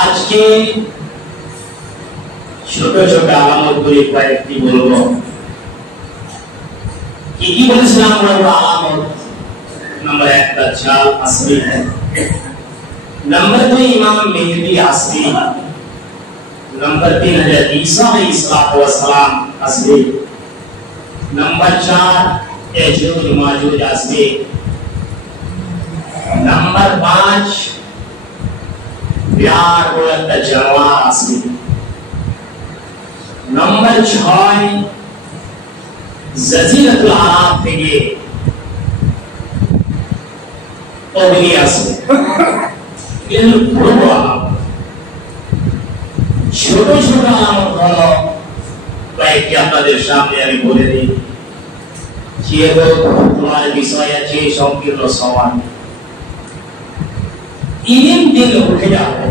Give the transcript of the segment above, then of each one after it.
আজকে ছোট ছোট আলামতগুলি কয়েকটি বলবো। কি কি বলেছিলাম আমরা? আলামত नंबर 1 दज्जाल असली है, नंबर 2 इमाम मेहदी असली, नंबर 3 हजरत ईसा अलैहिस्सलाम असली, नंबर 4 यजूज माजूज असली, नंबर 5 प्यार औरत जवान असली, नंबर 6 जजीरतुल अरब থেকে অগ্নি আছে। কিন্তু বড় আলামত, ছোট ছোট আলামত হলো কয়েকটি আপনাদের সামনে আমি বলে দিই। যেহেতু তোমার বিষয় আছে সংকীর্ণ সমান, ইলম দিলে উঠে যাবে,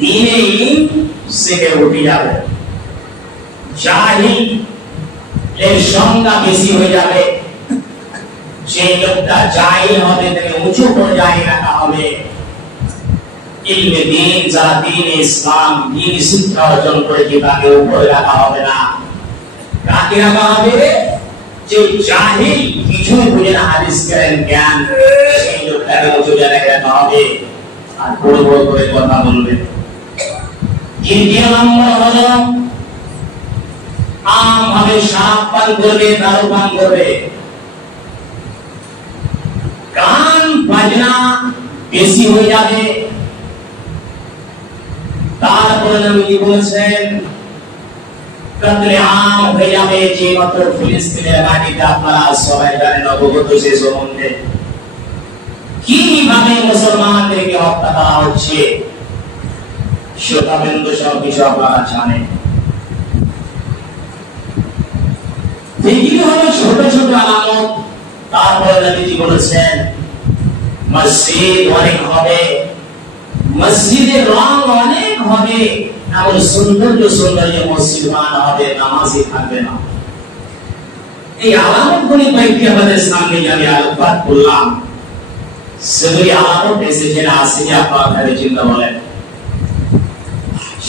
দিনে ইলম শিখে উঠে যাবে, জাহিল এর সংখ্যা বেশি হয়ে যাবে। যে লোকটা জাহিল হবে তাকে উঁচু পর্যায়ে রাখা হবে। ইলমে দ্বীন, যারা দ্বীন ইসলাম দ্বীন শিক্ষা অর্জন করেছে তাকে উপরে রাখা হবে না। কাকে রাখা হবে? যে জাহিল, কিছুই বুঝে না, হাদিস করেন জ্ঞান, সেই লোকটাকে উঁচু জায়গায় রাখা হবে আর বড় বড় করে কথা বলবে। দ্বিতীয় নম্বর হলো আম ভাবে সাপ পান করবে, দারু পান করবে, গান বাজনা বেশি হয়ে যাবে। তারপরে নবী বলেছেন কাতলে আম হয়ে যাবে। যে মাত্র ফিলিস্তিনের মাটিতে আপনারা সবাই জানেন অবগত সে সম্বন্ধে কিভাবে মুসলমানদেরকে হত্যা করা হচ্ছে, শ্রোতাবৃন্দ সব কিছু আপনারা জানেন। এগুলি হলো ছোট ছোট আলামত। তারপরে নবীজি বলেছেন মসজিদ অনেক হবে, মসজিদের রং অনেক হবে, এমন সৌন্দর্য সৌন্দর্য মসজিদ বানানো হবে, নামাজি থাকবে না। এই আলামতগুলি কয়েকটি আমাদের সামনে আমি আলোকপাত করলাম। সেগুলি আলামত এসেছে না আসেনি আপনারা তাহলে চিন্তা বলেন।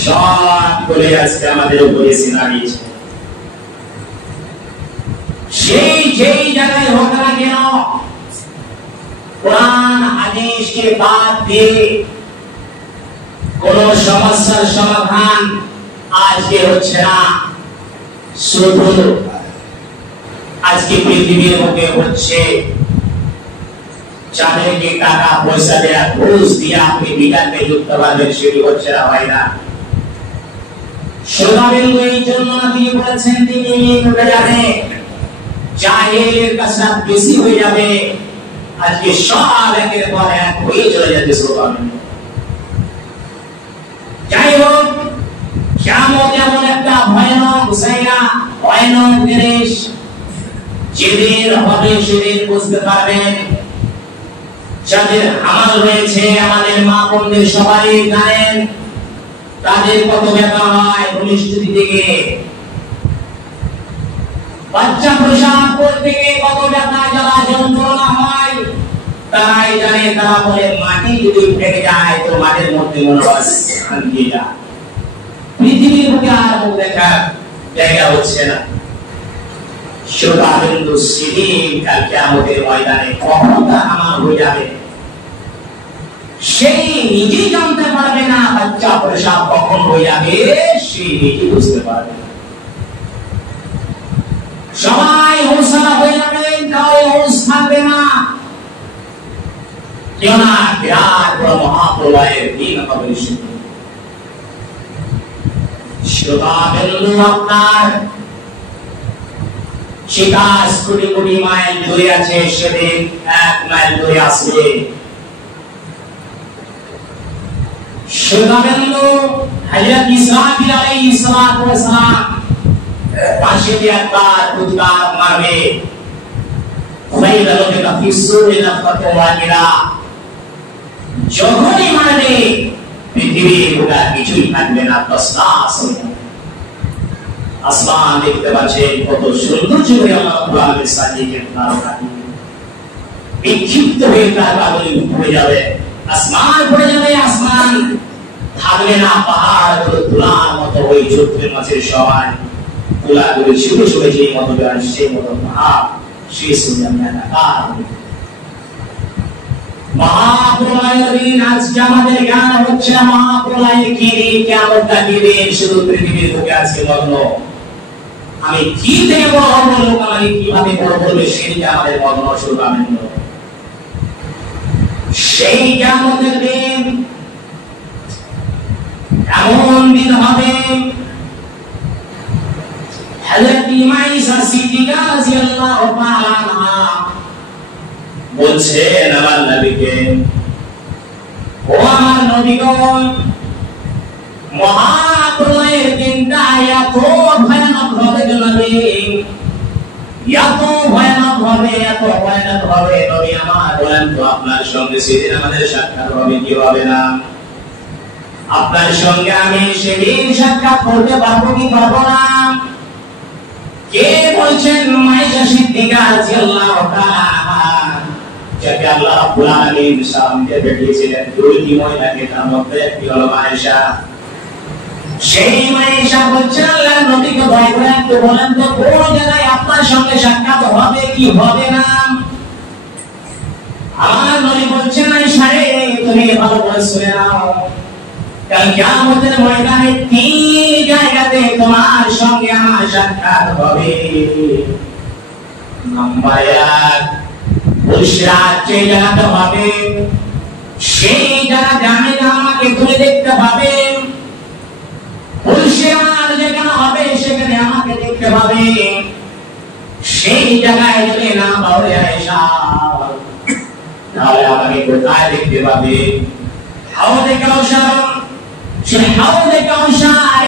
সব করে আজকে আমাদের উপরে সিনা দিয়েছে। সেই যেই জায়গায় হোক না কেন, কোরআন হাদিসকে বাদ দিয়ে কোন সমস্যার সমাধান আজকে হচ্ছে না। শুধু আজকে পৃথিবীর মুখে হচ্ছে যাদেরকে টাকা পয়সা দেয়া, ঘুষ দিয়ে আপনি বিজ্ঞানকে যুক্ত করবেন, সেটি হচ্ছে না, হয় না। শ্রোতাবৃন্দ, এই জন্য তিনি বলেছেন তিনি উঠে যাবে, জাহিলের কাসরাত বেশি হয়ে যাবে। আজকে সব একের পর এক হয়ে চলে যাচ্ছে শ্রোতাবৃন্দ। যাই হোক, কিয়ামত এমন একটা ভয়ানক জায়গা, ভয়ানক জিনিস, যেদিন হবে সেদিন বুঝতে পারবেন। যাদের আমল রয়েছে, আমাদের মা বোনদের সবাই জানেন তাদের কত ব্যথা হয় ভূমিষ্ঠি থেকে, বাচ্চা প্রসব করতে গিয়ে কত ব্যথা জ্বালা যন্ত্রণা হয় তারাই জানে। তারা বলে মাটি যদি ফেটে যায় তো মাটির মধ্যে মনে হয় শান্তি যায়। পৃথিবীর বুকে আর মুখ দেখার জায়গা হচ্ছে না। শ্রোতাবৃন্দ, সেদিন কাল কিয়ামতের ময়দানে কখন তার আমল হয়ে যাবে সেই নিজেই জানতে পারবে না। বাচ্চা প্রসব কখন হয়ে যাবে সেই নিজেই বুঝতে পারবে না। সবাই হোসলা হয়ে যাবেন, কাউ হোস থাকবে না। কেউ না বিরাট বড় মহাপ্রলয়ের দিন হবে। শ্রোতাবৃন্দ, আপনার শিকাস কোটি কোটি মাইল দূরে আছে, সেদিন 1 মাইল দূরে আসবে। শ্রোতাবৃন্দ, হযরত ইসরাফিল আলাইহিস সালাম ফাঁসিতে একবার ফুৎকার মারবে, যখনই মারবে পৃথিবীর গোটা কিছুই থাকবে না, আসমান দেখতে পাচ্ছেন কত সৌন্দর্য হয়ে আল্লাহ রাব্বুল সাজিয়েছেন, বিক্ষিপ্ত হয়ে তার কাগজে হয়ে যাবে। আসমান পড়ে যাবে, আসমান থাকবে না, পাহাড় গুলো তুলার মতো ওই যুদ্ধের মাঝে সবাই তুলাগুলো ছুটে ছুটে যে মতো সেই মতো পাহাড় শেষ হয়ে যাবে একাকার। মহাপ্রলয়ের দিন আজকে আমাদের জ্ঞান হচ্ছে মহাপ্রলয় কি দিন, কিয়ামতটা কি দিন, শুধু পৃথিবীর বুকে আজকে মগ্ন। আমি কি থেকে বড় হবো, লোক আমাকে কিভাবে বড় করবে, সেদিকে আমাদের মগ্ন শুরু করবেন। সেই কিয়ামতের দিন এমন দিন হবে, হযরত ঈসা সিদ্দিকা রাদিয়াল্লাহু তাআলা আনহা বলছেন আমার নবীকে, ও আমার নবীগণ, মহাপ্রলয়ের দিনটা এত ভয়ানক হবে নবী, এত ভয়ানক হবে, এত ভয়ানক হবে নবী আমার। বলেন তো আপনার সঙ্গে সেদিন আমাদের সাক্ষাৎ হবে কি হবে না? আপনার সঙ্গে আমি সেদিন সাক্ষাৎ করতে পারবো কি পারবো না? কে বলছেন? ঈসা সিদ্দিকা রাদিয়াল্লাহু তাআলা, যাকে আল্লাহ রাব্বুল আলামিন সামনে পাঠিয়েছিলেন, দুইটি মহিলাকে, তার মধ্যে একটি হলো ঈসা। সেই ঈসা বলছেন আল্লাহর নবীকে ভয় করে একটু বলেন তো কোন জায়গায় আপনার সঙ্গে সাক্ষাৎ হবে কি হবে না? আমার নবী বলছেন, ঈসা রে, তুমি ভালো করে শুনে নাও, কাল কিয়ামতের ময়দানে তিন জায়গাতে তোমার সঙ্গে আমার সাক্ষাৎ হবে। নাম্বার 1, বুশরাত যে জায়গাতে হবে, সেই জায়গাতে আমাকে তুমি দেখতে পাবে। বুশরাত যেখানে হবে সেখানে আমাকে দেখতে পাবে। সেই জায়গায় যদি না পাওয়া ঈসা, তাহলে আমাকে কোথায় দেখতে পাবে? হাউজে কাউসার, সেই হাউজে